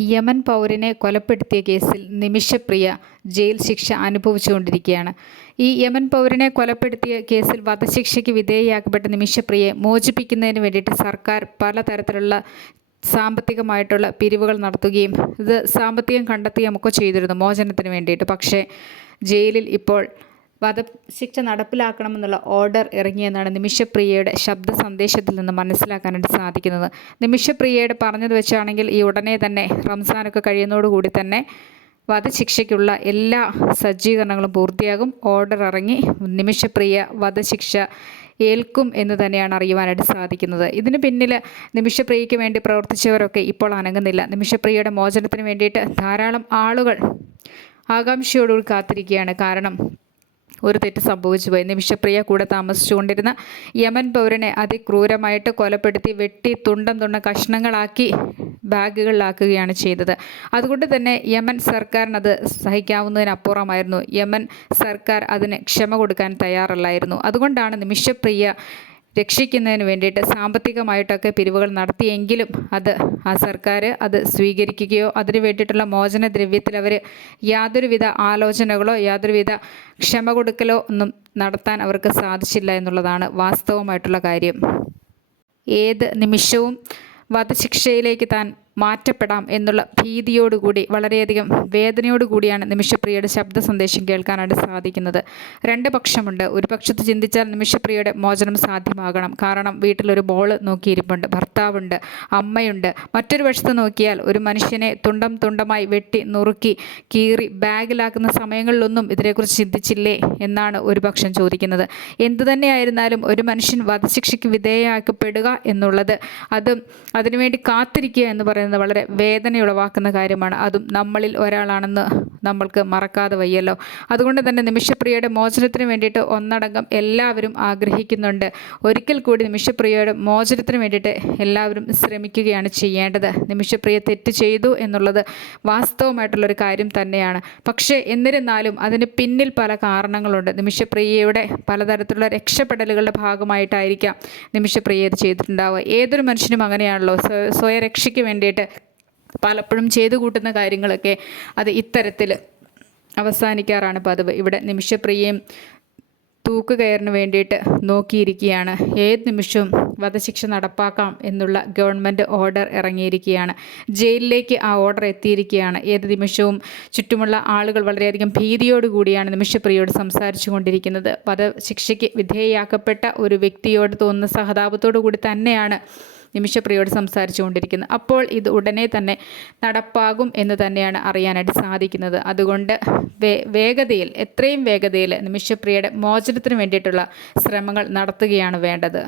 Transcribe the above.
Yemen പൗരനെ കൊലപ്പെടുത്തിയ കേസിൽ Nimisha Priya jail ശിക്ഷ അനുഭവിച്ചുകൊണ്ടിരിക്കുകയാണ്. ഈ യമൻ പൗരനെ കൊലപ്പെടുത്തിയ കേസിൽ വധശിക്ഷയ്ക്ക് വിധേയയാക്കപ്പെട്ട നിമിഷപ്രിയയെ മോചിപ്പിക്കുന്നതിന് വേണ്ടിയിട്ട് സർക്കാർ പലതരത്തിലുള്ള സാമ്പത്തികമായിട്ടുള്ള പിരിവുകൾ നടത്തുകയും ഇത് സാമ്പത്തികം കണ്ടെത്തുകയും ഒക്കെ ചെയ്തിരുന്നു മോചനത്തിന് വേണ്ടിയിട്ട്. പക്ഷേ ജയിലിൽ ഇപ്പോൾ വധശിക്ഷ നടപ്പിലാക്കണമെന്നുള്ള ഓർഡർ ഇറങ്ങിയെന്നാണ് നിമിഷപ്രിയയുടെ ശബ്ദ സന്ദേശത്തിൽ നിന്ന് മനസ്സിലാക്കാനായിട്ട് സാധിക്കുന്നത്. നിമിഷപ്രിയയുടെ പറഞ്ഞത് വെച്ചാണെങ്കിൽ ഈ ഉടനെ തന്നെ റംസാനൊക്കെ കഴിയുന്നതോടുകൂടി തന്നെ വധശിക്ഷയ്ക്കുള്ള എല്ലാ സജ്ജീകരണങ്ങളും പൂർത്തിയാകും. ഓർഡർ ഇറങ്ങി നിമിഷപ്രിയ വധശിക്ഷ ഏൽക്കും എന്ന് തന്നെയാണ് അറിയുവാനായിട്ട് സാധിക്കുന്നത്. ഇതിന് പിന്നിൽ നിമിഷപ്രിയയ്ക്ക് വേണ്ടി പ്രവർത്തിച്ചവരൊക്കെ ഇപ്പോൾ അനങ്ങുന്നില്ല. നിമിഷപ്രിയയുടെ മോചനത്തിന് വേണ്ടിയിട്ട് ധാരാളം ആളുകൾ ആകാംക്ഷയോടുകൂടി കാത്തിരിക്കുകയാണ്. കാരണം ഒരു തെറ്റ് സംഭവിച്ചു പോയി. നിമിഷപ്രിയ കൂടെ താമസിച്ചുകൊണ്ടിരുന്ന യമൻ പൗരനെ അതിക്രൂരമായിട്ട് കൊലപ്പെടുത്തി വെട്ടി തുണ്ടം തുണ്ട കഷ്ണങ്ങളാക്കി ബാഗുകളിലാക്കുകയാണ് ചെയ്തത്. അതുകൊണ്ട് തന്നെ യമൻ സർക്കാരിനത് സഹിക്കാവുന്നതിനപ്പുറമായിരുന്നു. യമൻ സർക്കാർ അതിന് ക്ഷമ കൊടുക്കാൻ തയ്യാറല്ലായിരുന്നു. അതുകൊണ്ടാണ് നിമിഷപ്രിയ രക്ഷിക്കുന്നതിന് വേണ്ടിയിട്ട് സാമ്പത്തികമായിട്ടൊക്കെ പിരിവുകൾ നടത്തിയെങ്കിലും അത് ആ സർക്കാർ അത് സ്വീകരിക്കുകയോ അതിന് വേണ്ടിയിട്ടുള്ള മോചന ദ്രവ്യത്തിൽ അവർ യാതൊരുവിധ ആലോചനകളോ യാതൊരുവിധ ക്ഷമ കൊടുക്കലോ ഒന്നും നടത്താൻ അവർക്ക് സാധിച്ചില്ല എന്നുള്ളതാണ് വാസ്തവമായിട്ടുള്ള കാര്യം. ഏത് നിമിഷവും വധശിക്ഷയിലേക്ക് താൻ മാറ്റപ്പെടാം എന്നുള്ള ഭീതിയോടുകൂടി വളരെയധികം വേദനയോടുകൂടിയാണ് നിമിഷപ്രിയയുടെ ശബ്ദ സന്ദേശം കേൾക്കാനായിട്ട് സാധിക്കുന്നത്. രണ്ട് പക്ഷമുണ്ട്. ഒരു പക്ഷത്ത് ചിന്തിച്ചാൽ നിമിഷപ്രിയയുടെ മോചനം സാധ്യമാകണം. കാരണം വീട്ടിലൊരു ബോൾ നോക്കിയിരിപ്പുണ്ട് ഭർത്താവുണ്ട് അമ്മയുണ്ട്. മറ്റൊരു വശത്ത് നോക്കിയാൽ ഒരു മനുഷ്യനെ തുണ്ടം തുണ്ടമായി വെട്ടി നുറുക്കി കീറി ബാഗിലാക്കുന്ന സമയങ്ങളിലൊന്നും ഇതിനെക്കുറിച്ച് ചിന്തിച്ചില്ലേ എന്നാണ് ഒരു പക്ഷം ചോദിക്കുന്നത്. എന്തു തന്നെയായിരുന്നാലും ഒരു മനുഷ്യൻ വധശിക്ഷയ്ക്ക് വിധേയമാക്കപ്പെടുക എന്നുള്ളത് അത് അതിനുവേണ്ടി കാത്തിരിക്കുക എന്ന് പറയുന്നത് പറയുന്നത് വളരെ വേദനയുളവാക്കുന്ന കാര്യമാണ്. അതും നമ്മളിൽ ഒരാളാണെന്ന് നമ്മൾക്ക് മറക്കാതെ വയ്യല്ലോ. അതുകൊണ്ട് തന്നെ നിമിഷപ്രിയയുടെ മോചനത്തിന് വേണ്ടിയിട്ട് ഒന്നടങ്കം എല്ലാവരും ആഗ്രഹിക്കുന്നുണ്ട്. ഒരിക്കൽ കൂടി നിമിഷപ്രിയയുടെ മോചനത്തിന് വേണ്ടിയിട്ട് എല്ലാവരും ശ്രമിക്കുകയാണ് ചെയ്യേണ്ടത്. നിമിഷപ്രിയ തെറ്റ് ചെയ്തു എന്നുള്ളത് വാസ്തവമായിട്ടുള്ളൊരു കാര്യം തന്നെയാണ്. പക്ഷേ എന്നിരുന്നാലും അതിന് പിന്നിൽ പല കാരണങ്ങളുണ്ട്. നിമിഷപ്രിയയുടെ പലതരത്തിലുള്ള രക്ഷപ്പെടലുകളുടെ ഭാഗമായിട്ടായിരിക്കാം നിമിഷപ്രിയ ഇത് ചെയ്തിട്ടുണ്ടാവുക. ഏതൊരു മനുഷ്യനും അങ്ങനെയാണല്ലോ. സ്വയരക്ഷയ്ക്ക് വേണ്ടിയിട്ട് പലപ്പോഴും ചെയ്തു കൂട്ടുന്ന കാര്യങ്ങളൊക്കെ അത് ഇത്തരത്തിൽ അവസാനിക്കാറാണ് പതിവ്. ഇവിടെ നിമിഷപ്രിയയും തൂക്കുകയറിന് വേണ്ടിയിട്ട് നോക്കിയിരിക്കുകയാണ്. ഏത് നിമിഷവും വധശിക്ഷ നടപ്പാക്കാം എന്നുള്ള ഗവൺമെന്റ് ഓർഡർ ഇറങ്ങിയിരിക്കുകയാണ്. ജയിലിലേക്ക് ആ ഓർഡർ എത്തിയിരിക്കുകയാണ്. ഏത് നിമിഷവും ചുറ്റുമുള്ള ആളുകൾ വളരെയധികം ഭീതിയോടുകൂടിയാണ് നിമിഷപ്രിയോട് സംസാരിച്ചു കൊണ്ടിരിക്കുന്നത്. വധശിക്ഷയ്ക്ക് വിധേയയാക്കപ്പെട്ട ഒരു വ്യക്തിയോട് തോന്നുന്ന സഹതാപത്തോടു കൂടി തന്നെയാണ് നിമിഷപ്രിയോട് സംസാരിച്ചുകൊണ്ടിരിക്കുന്നത് അപ്പോൾ ഇത് ഉടനെ തന്നെ നടപ്പാകും എന്ന് തന്നെയാണ് അറിയാനായിട്ട് സാധിക്കുന്നത്. അതുകൊണ്ട് വേഗതയിൽ എത്രയും വേഗതയിൽ നിമിഷപ്രിയയുടെ മോചനത്തിന് വേണ്ടിയിട്ടുള്ള ശ്രമങ്ങൾ നടത്തുകയാണ് വേണ്ടത്.